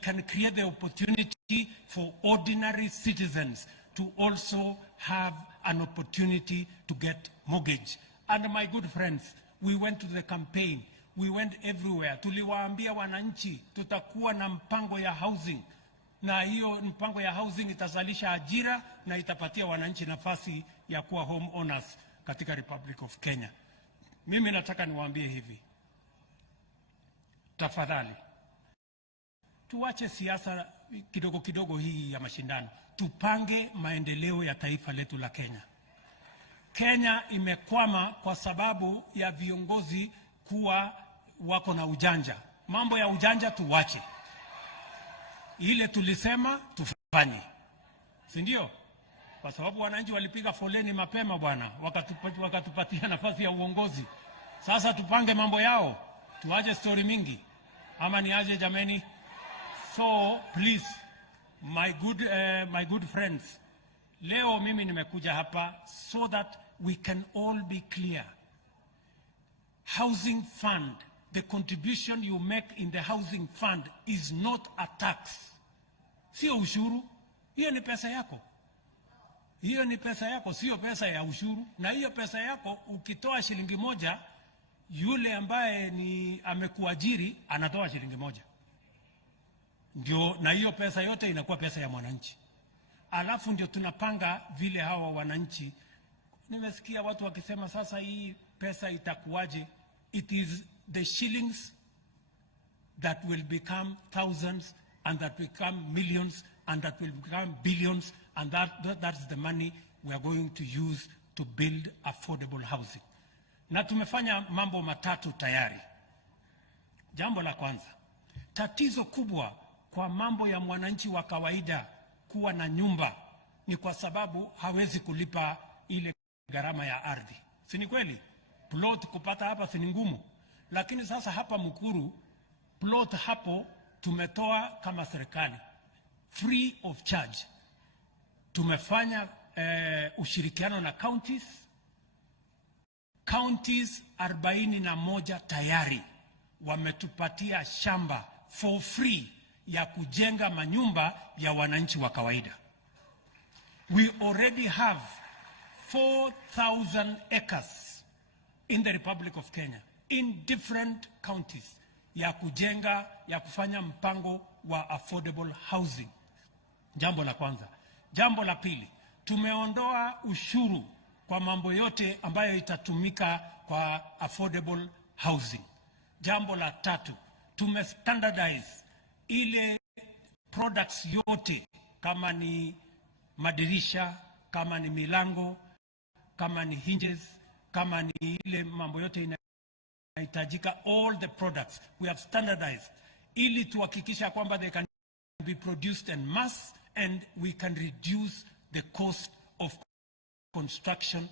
can create the opportunity for ordinary citizens to also have an opportunity to get mortgage. And my good friends, we went to the campaign, we went everywhere. Tuliwaambia wananchi tutakuwa na mpango ya housing, na hiyo mpango ya housing itazalisha ajira na itapatia wananchi nafasi ya kuwa home owners katika Republic of Kenya. Mimi nataka niwaambie hivi, tafadhali tuache siasa kidogo kidogo hii ya mashindano, tupange maendeleo ya taifa letu la Kenya. Kenya imekwama kwa sababu ya viongozi kuwa wako na ujanja. Mambo ya ujanja tuwache, ile tulisema tufanye, si ndio? Kwa sababu wananchi walipiga foleni mapema bwana, wakatupatia nafasi ya uongozi. Sasa tupange mambo yao, tuache story mingi, ama ni aje jameni? So please, my good friends, leo mimi nimekuja hapa so that we can all be clear. Housing fund, the contribution you make in the housing fund is not a tax. Sio ushuru, hiyo ni pesa yako. Hiyo ni pesa yako, sio pesa ya ushuru. Na hiyo pesa yako ukitoa shilingi moja, yule ambaye ni amekuajiri anatoa shilingi moja. Ndio, na hiyo pesa yote inakuwa pesa ya mwananchi. Alafu ndio tunapanga vile hawa wananchi. Nimesikia watu wakisema sasa hii pesa itakuwaje? It is the shillings that will become thousands, and that will become millions, and that will become billions, and that's the money we are going to use to build affordable housing. Na tumefanya mambo matatu tayari. Jambo la kwanza, tatizo kubwa kwa mambo ya mwananchi wa kawaida kuwa na nyumba ni kwa sababu hawezi kulipa ile gharama ya ardhi. Si ni kweli? Plot kupata hapa si ngumu. Lakini sasa hapa Mukuru, plot hapo tumetoa kama serikali free of charge. Tumefanya ushirikiano na counties 41 tayari wametupatia shamba for free ya kujenga manyumba ya wananchi wa kawaida. We already have 4,000 acres in the Republic of Kenya in different counties ya kujenga, ya kufanya mpango wa affordable housing. Jambo la kwanza. Jambo la pili, tumeondoa ushuru kwa mambo yote ambayo itatumika kwa affordable housing. Jambo la tatu, tumestandardize ile products yote, kama ni madirisha, kama ni milango, kama ni hinges, kama ni ile mambo yote inahitajika, all the products we have standardized ili tuhakikisha kwamba they can be produced en mass and we can reduce the cost of construction